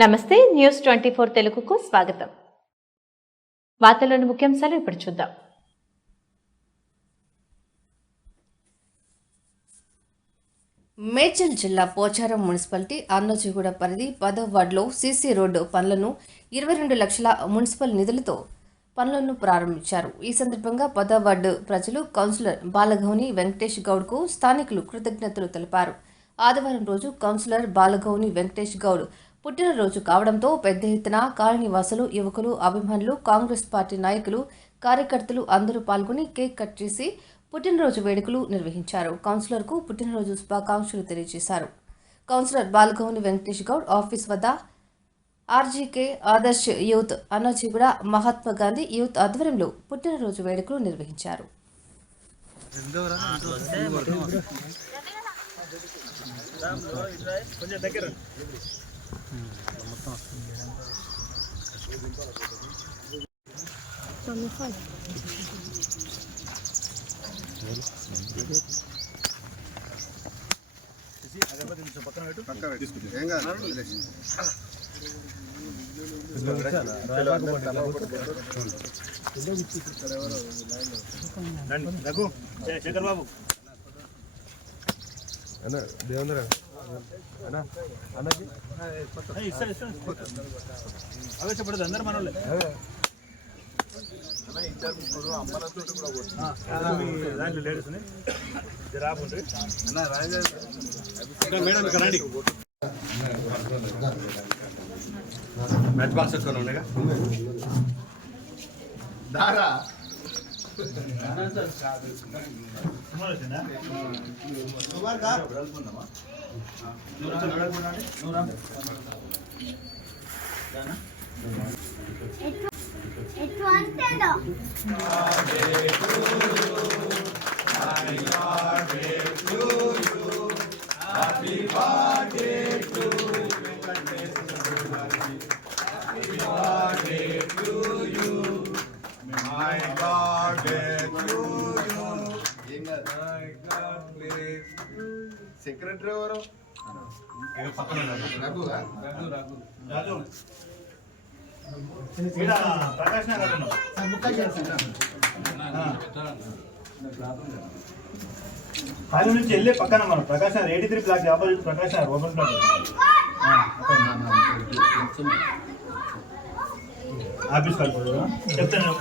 నమస్తే న్యూస్ 24 తెలుగుకు స్వాగతం. వార్తల్లోని ముఖ్యాంశాలు ఇప్పుడు చూద్దాం. మేడ్చల్ జిల్లా పోచారం మున్సిపాలిటీ అన్నోజిగూడ పరిధి 10వ వార్డులో సీసీ రోడ్డు పనులను 22 లక్షల మున్సిపల్ నిధులతో పనులను ప్రారంభించారు. ఈ సందర్భంగా 10వ వార్డు ప్రజలు కౌన్సిలర్ బాలగౌని వెంకటేష్ గౌడ్కు స్థానికులు కృతజ్ఞతలు తెలిపారు. ఆదివారం రోజు కౌన్సిలర్ బాలగౌని వెంకటేష్ గౌడ్ పుట్టినరోజు కావడంతో పెద్ద ఎత్తున కాలనీవాసులు, యువకులు, అభిమానులు, కాంగ్రెస్ పార్టీ నాయకులు, కార్యకర్తలు అందరూ పాల్గొని కేక్ కట్ చేసి పుట్టినరోజు వేడుకలు నిర్వహించారు. కౌన్సిలర్కు పుట్టినరోజు శుభాకాంక్షలు తెలియజేశారు. కౌన్సిలర్ బాలగౌని వెంకటేష్ గౌడ్ ఆఫీస్ వద్ద RGK Adarsh youth Annojiguda Mahatma Gandhi youth ఆధ్వర్యంలో పుట్టినరోజు వేడుకలు నిర్వహించారు. శేఖర్ బాబు దేవేంద్ర ఆవేశపడదు అందరు మనోళ్ళే దాంట్లో లేడీస్ మేడం రండి మ్యాచ్ బాక్స్ ఎక్కువ ఉండగా దారా సెక్రటరీ ఎవరు ప్రకాష్ నగర్ పైన నుంచి వెళ్ళే పక్కన మనం Prakash Nagar 83 block opposite Prakash Nagar open plot office call చెప్తాను.